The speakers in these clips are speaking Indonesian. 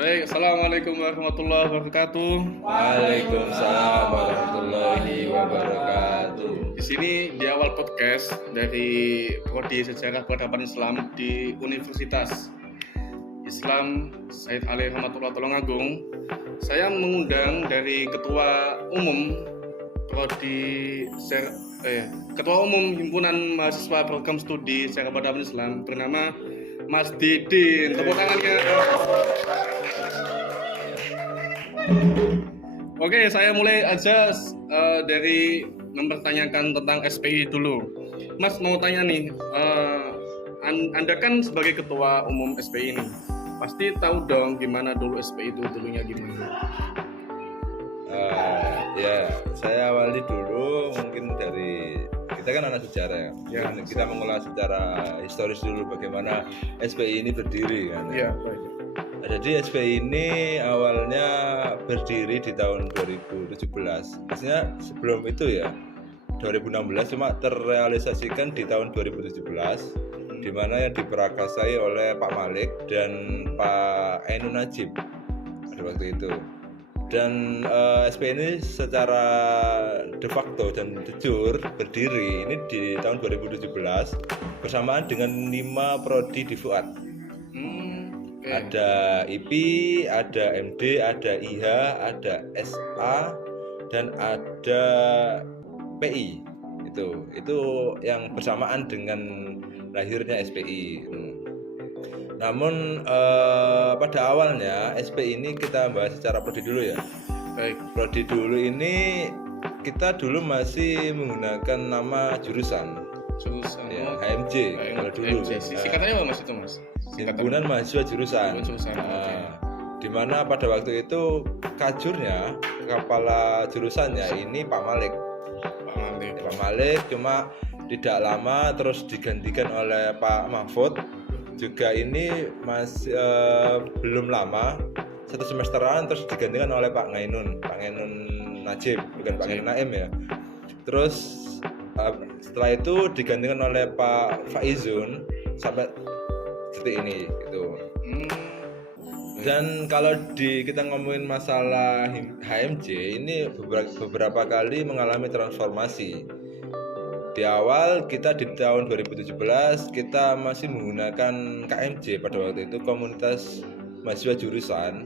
Baik, Assalamualaikum warahmatullahi wabarakatuh. Waalaikumsalam warahmatullahi wabarakatuh. Di sini di awal podcast dari Prodi Sejarah Peradaban Islam di Universitas Islam Said Ali Rahmatullah Tulungagung, saya mengundang dari Ketua Umum Ketua Umum Himpunan Mahasiswa Program Studi Sejarah Peradaban Islam bernama Mas Didin. Tepuk tangannya. Oke, saya mulai aja dari mempertanyakan tentang SPI dulu. Mas mau tanya nih, Anda kan sebagai ketua umum SPI ini, pasti tahu dong gimana dulu SPI itu dulunya gimana? Ya, saya awali dulu mungkin dari kita kan anak sejarah ya. Kita mengulas secara historis dulu bagaimana SPI ini berdiri kan. Ya, baik. Jadi SPI ini awalnya berdiri di tahun 2017. Maksudnya sebelum itu ya 2016 cuma terrealisasikan di tahun 2017 di mana yang diperakasai oleh Pak Malik dan Pak Ainun Najib pada waktu itu. Dan SPI ini secara de facto dan de jure berdiri ini di tahun 2017 bersamaan dengan 5 prodi di FUAD. Ada IP, ada MD, ada IH, ada SA, dan ada PI. Itu yang bersamaan dengan lahirnya SPI. Namun pada awalnya SPI ini kita bahas secara prodi dulu ya. Baik. Prodi dulu ini kita dulu masih menggunakan nama jurusan ya, HMJ kalau dulu. Singkatannya apa Mas itu Mas? Himpunan Mahasiswa Jurusan. Di mana pada waktu itu kajurnya, kepala jurusannya ini Pak Malik. Pak Malik cuma tidak lama terus digantikan oleh Pak Mahfud. Juga ini masih belum lama, 1 semesteran terus digantikan oleh Pak Ainun Najib, bukan Pak Ainun Naim ya. Terus setelah itu digantikan oleh Pak Faizun sampai detik ini gitu. Dan kalau kita ngomongin masalah HMJ ini beberapa kali mengalami transformasi. Di awal kita di tahun 2017 kita masih menggunakan KMJ pada waktu itu, komunitas mahasiswa jurusan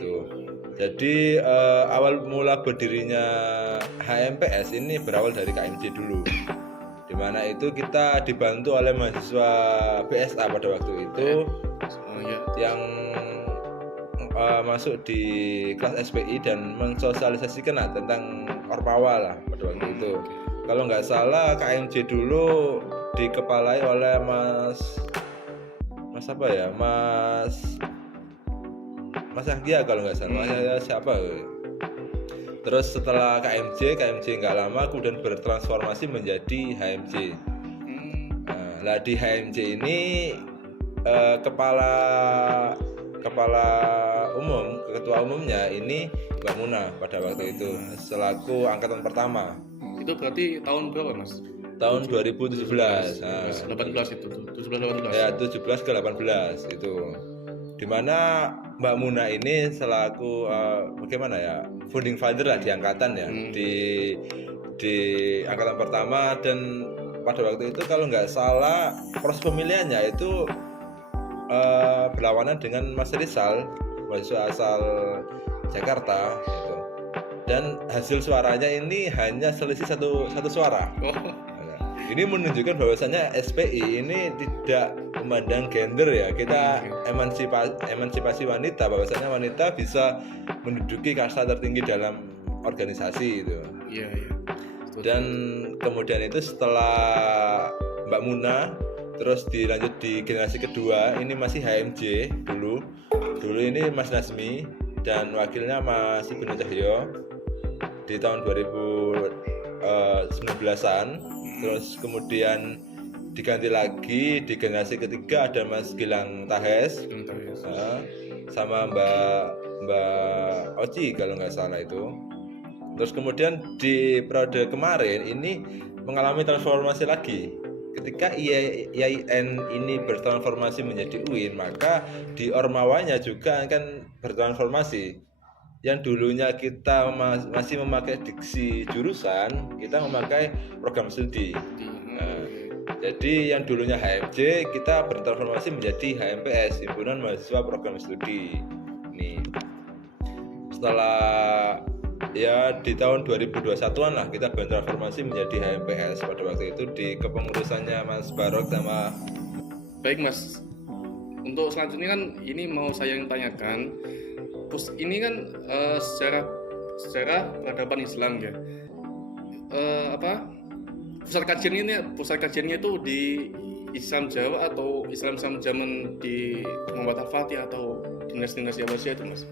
tuh. Jadi awal mula berdirinya HMPS ini berawal dari KMJ dulu, dimana itu kita dibantu oleh mahasiswa BSA pada waktu itu yang masuk di kelas SPI dan mensosialisasikan tentang Orpawa lah pada waktu itu. Kalau nggak salah KMJ dulu dikepalai oleh Mas Yahya kalau nggak salah. Mas Yahya siapa? Terus setelah KMJ nggak lama kemudian bertransformasi menjadi HMJ. Nah, di HMJ ini ketua umumnya ini Mbak Muna pada waktu itu selaku angkatan pertama. Itu berarti tahun berapa Mas? Tahun 2017. 18 itu, 17-18. Ya, 17 ke 18 itu. Dimana Mbak Muna ini selaku bagaimana ya, founding father lah di angkatan ya, di angkatan pertama. Dan pada waktu itu kalau nggak salah proses pemilihannya itu berlawanan dengan Mas Rizal, mahasiswa asal Jakarta gitu. Dan hasil suaranya ini hanya selisih satu suara. Ini menunjukkan bahwasannya SPI ini tidak memandang gender ya. Kita emansipasi wanita, bahwasannya wanita bisa menduduki kasta tertinggi dalam organisasi itu. Iya. Dan kemudian itu setelah Mbak Muna terus dilanjut di generasi kedua, ini masih HMJ dulu ini Mas Nasmi dan wakilnya Mas Ibnu Cahyo di tahun 2019-an. Terus kemudian diganti lagi di generasi ketiga ada Mas Gilang Tahes sama Mbak Oci kalau nggak salah itu. Terus kemudian di periode kemarin ini mengalami transformasi lagi ketika IAIN ini bertransformasi menjadi UIN, maka di Ormawanya juga akan bertransformasi. Yang dulunya kita masih memakai diksi jurusan, kita memakai program studi. Nah, jadi yang dulunya HMJ kita bertransformasi menjadi HMPS, Himpunan Mahasiswa Program Studi. Nih, setelah ya di tahun 2021-an lah kita bertransformasi menjadi HMPS pada waktu itu di kepengurusannya Mas Barok sama. Baik Mas, untuk selanjutnya kan ini mau saya yang tanyakan, ini kan sejarah peradaban Islam ya. Pusat kajiannya itu di Islam Jawa atau Islam zaman di Muhammad Al-Fatih atau dinasti-dinasti Abbasiyah itu Mas?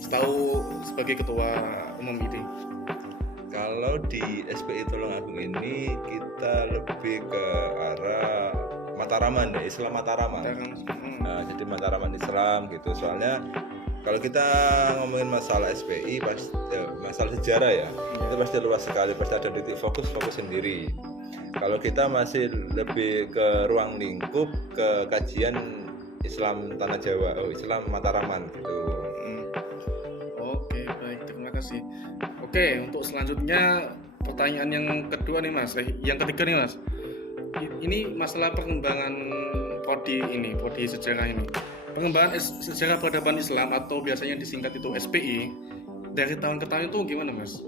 Setahu sebagai ketua umum ini. Kalau di SPI Tulungagung ini kita lebih ke arah Mataraman ya, Islam Mataraman. Nah, jadi Mataraman Islam gitu. Soalnya kalau kita ngomongin masalah SPI masalah sejarah ya, itu pasti luas sekali, pasti ada titik fokus sendiri. Kalau kita masih lebih ke ruang lingkup ke kajian Islam Tanah Jawa, Islam Mataraman gitu. Oke, baik, terima kasih. Oke, untuk selanjutnya pertanyaan yang kedua nih Mas, yang ketiga nih Mas. Ini masalah perkembangan prodi sejarah ini. Pengembangan sejarah peradaban Islam atau biasanya disingkat itu SPI dari tahun ke tahun itu gimana Mas?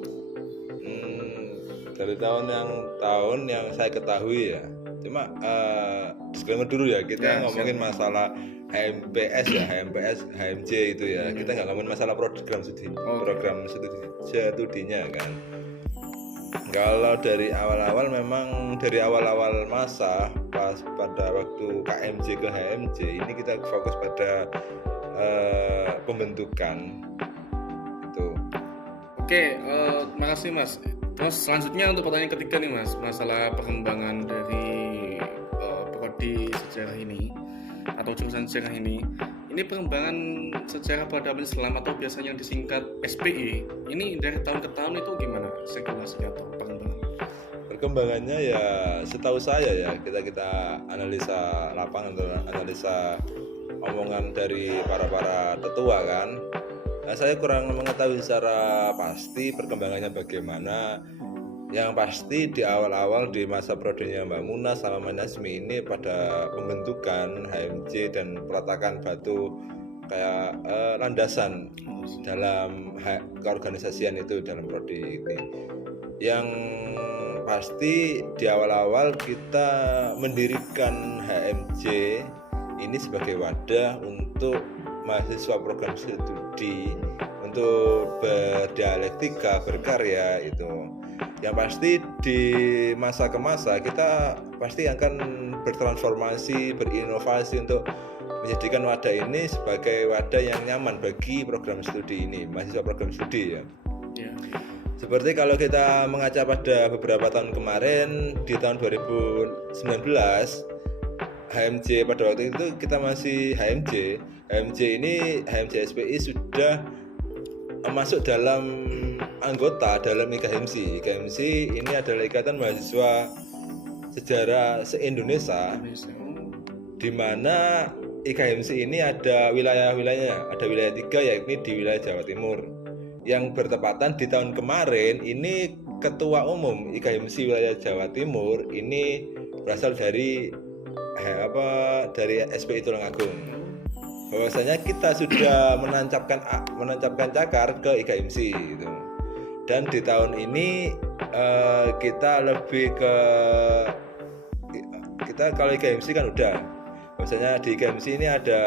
Dari tahun yang saya ketahui ya, cuma disclaimer dulu ya, kita ngomongin masalah HMPS ya, HMJ itu ya, kita nggak ngomongin masalah program studinya kan. Kalau dari awal awal masa pas pada waktu KMJ ke HMJ ini kita fokus pada pembentukan itu. Oke, makasih Mas. Terus selanjutnya untuk pertanyaan ketiga nih Mas, masalah perkembangan dari prodi sejarah ini atau jurusan sejarah ini. Ini perkembangan sejarah peradaban Islam atau biasanya yang disingkat SPI. Ini dari tahun ke tahun itu gimana sirkulasinya atau perkembangan? Perkembangannya ya setahu saya ya, kita analisa lapangan atau analisa omongan dari para tetua kan. Nah, saya kurang mengetahui secara pasti perkembangannya bagaimana. Yang pasti di awal-awal di masa prodenya Mbak Muna sama Mas Nazmi ini pada pembentukan HMJ dan peletakan batu kayak landasan dalam keorganisasian itu dalam prodi ini. Yang pasti di awal-awal kita mendirikan HMJ ini sebagai wadah untuk mahasiswa program studi untuk berdialektika, berkarya itu. Yang pasti di masa ke masa kita pasti akan bertransformasi, berinovasi untuk menjadikan wadah ini sebagai wadah yang nyaman bagi program studi ini, mahasiswa program studi ya. Seperti kalau kita mengaca pada beberapa tahun kemarin, di tahun 2019 HMJ pada waktu itu kita masih HMJ ini, HMJ SPI sudah masuk dalam anggota dalam IKHMSI. IKHMSI ini adalah Ikatan Mahasiswa Sejarah se-Indonesia, di mana IKHMSI ini ada wilayah-wilayahnya, ada wilayah 3 yakni di wilayah Jawa Timur. Yang bertepatan di tahun kemarin ini Ketua Umum IKHMSI wilayah Jawa Timur ini berasal dari SPI Tulungagung. Bahwasanya kita sudah menancapkan cakar ke IKHMSI gitu. Dan di tahun ini kita lebih ke kalau IKHMSI kan udah, bahwasanya di IKHMSI ini ada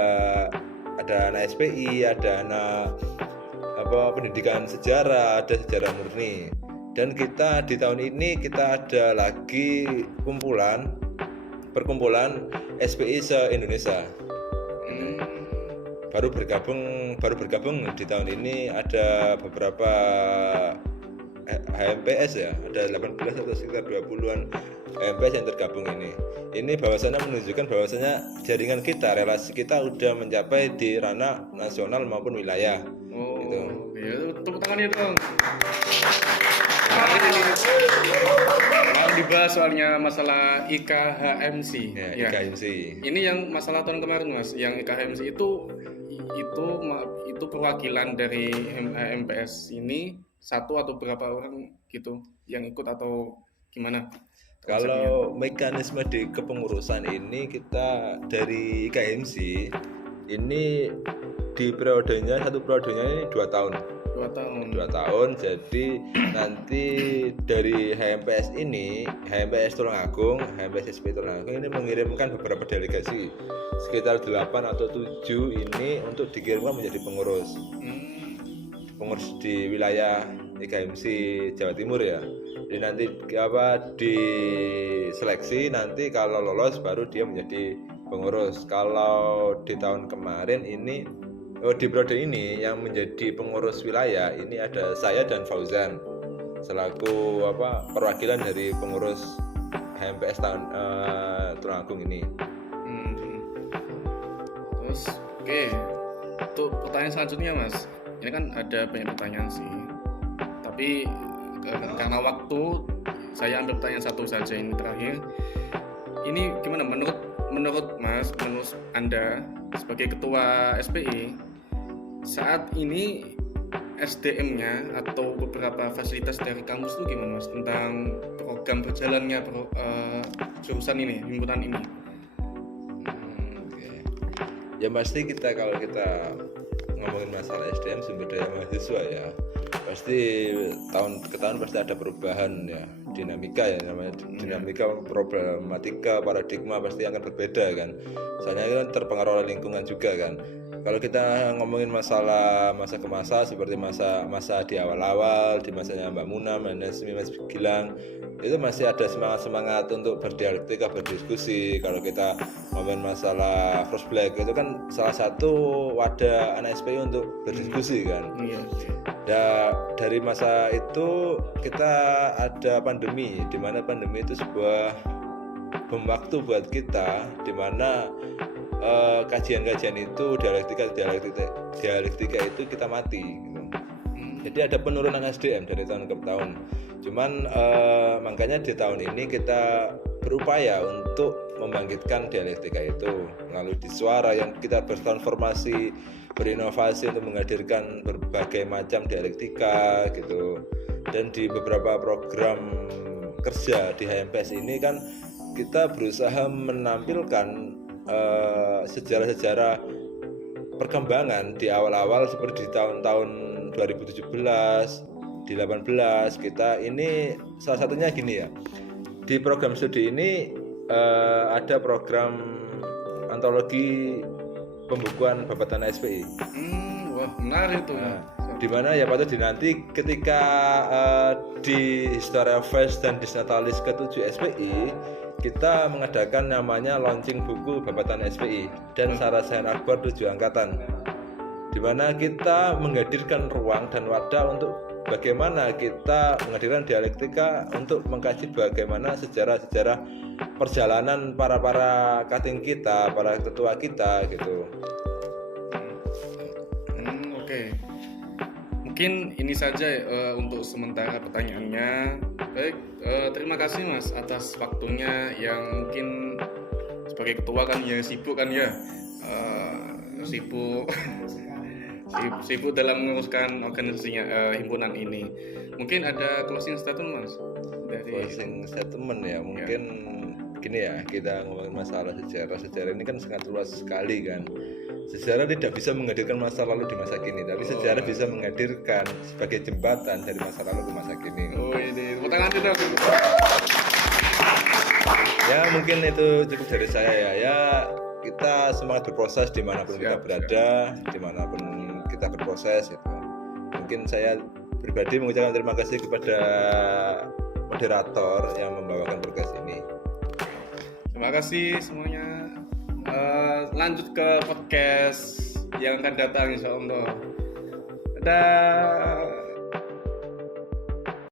anak SPI, ada anak pendidikan sejarah, ada sejarah murni. Dan kita di tahun ini kita ada lagi perkumpulan SPI se-Indonesia. Baru bergabung di tahun ini ada beberapa HMPS ya, ada 18 atau sekitar 20-an HMPS yang tergabung ini. Ini bahwasanya menunjukkan bahwasanya jaringan kita, relasi kita udah mencapai di ranah nasional maupun wilayah. gitu. Ya, tepuk tangannya dong. Mau dibahas soalnya masalah IKHMC. Ya, IKHMC. Ini yang masalah tahun kemarin Mas, yang IKHMC itu perwakilan dari MPS ini satu atau berapa orang gitu yang ikut atau gimana? Kalau mekanisme di kepengurusan ini kita dari IKHMC ini di periodenya, satu periodenya ini 2 tahun. 2 tahun. Jadi nanti dari HMPS ini, HMPS Tulungagung, HMPS SP Tulungagung ini mengirimkan beberapa delegasi sekitar 8 atau 7 ini untuk dikirimkan menjadi pengurus di wilayah IKHMC Jawa Timur ya. Jadi nanti diseleksi, nanti kalau lolos baru dia menjadi pengurus. Kalau di tahun kemarin ini di periode ini yang menjadi pengurus wilayah ini ada saya dan Fauzan selaku perwakilan dari pengurus HMPS Tulungagung ini. Terus oke, untuk pertanyaan selanjutnya Mas, ini kan ada banyak pertanyaan sih, tapi karena waktu saya ambil pertanyaan satu saja ini terakhir. Ini gimana menurut Mas, menurut Anda sebagai ketua SPI saat ini SDM-nya atau beberapa fasilitas dari kampus itu gimana Mas tentang program berjalannya jurusan ini, himpunan ini? Ya pasti kalau kita ngomongin masalah SDM sumber daya mahasiswa ya pasti tahun ke tahun pasti ada perubahan ya, dinamika ya namanya, dinamika problematika paradigma pasti akan berbeda kan, soalnya kan terpengaruh oleh lingkungan juga kan. Kalau kita ngomongin masalah masa ke masa seperti masa di awal-awal, di masanya Mbak Muna, Mas Gilang, itu masih ada semangat untuk berdialektika, berdiskusi. Kalau kita ngomongin masalah First Black itu kan salah satu wadah anak SPI untuk berdiskusi kan. Dari masa itu kita ada pandemi, di mana pandemi itu sebuah bom waktu buat kita, di mana kajian-kajian itu dialektika itu kita mati gitu. Jadi ada penurunan SDM dari tahun ke tahun. Cuman makanya di tahun ini kita berupaya untuk membangkitkan dialektika itu melalui di suara yang kita bertransformasi, berinovasi untuk menghadirkan berbagai macam dialektika gitu. Dan di beberapa program kerja di HMPS ini kan kita berusaha menampilkan sejarah-sejarah perkembangan di awal-awal seperti di tahun-tahun 2017, di 18 kita ini salah satunya gini ya. Di program studi ini ada program antologi pembukuan Babatan SPI. Wah, menarik itu. Di mana ya patut dinanti ketika di Historia Fest dan Disnatalis ke-7 SPI kita mengadakan namanya launching buku Babatan SPI dan Sarasen Akbar 7 Angkatan, di mana kita menghadirkan ruang dan wadah untuk bagaimana kita menghadirkan dialektika untuk mengkaji bagaimana sejarah-sejarah perjalanan para kating kita, para ketua kita gitu. Oke. Mungkin ini saja untuk sementara pertanyaannya. Baik, terima kasih Mas atas waktunya yang mungkin sebagai ketua kan ya sibuk kan ya, sibuk dalam menguruskan organisasinya himpunan ini. Mungkin ada closing statement Mas? Closing statement ya mungkin gini ya, kita ngomongin masalah sejarah ini kan sangat luas sekali kan. Sejarah tidak bisa menghadirkan masa lalu di masa kini, tapi sejarah bisa menghadirkan sebagai jembatan dari masa lalu ke masa kini. Oh ini, tangan tidak. Ya mungkin itu cukup dari saya ya. Ya kita semangat berproses dimanapun kita berada, dimanapun kita berproses itu. Mungkin saya pribadi mengucapkan terima kasih kepada moderator yang membawakan podcast ini. Terima kasih semuanya. Lanjut ke podcast yang akan datang insya Allah. Dadah.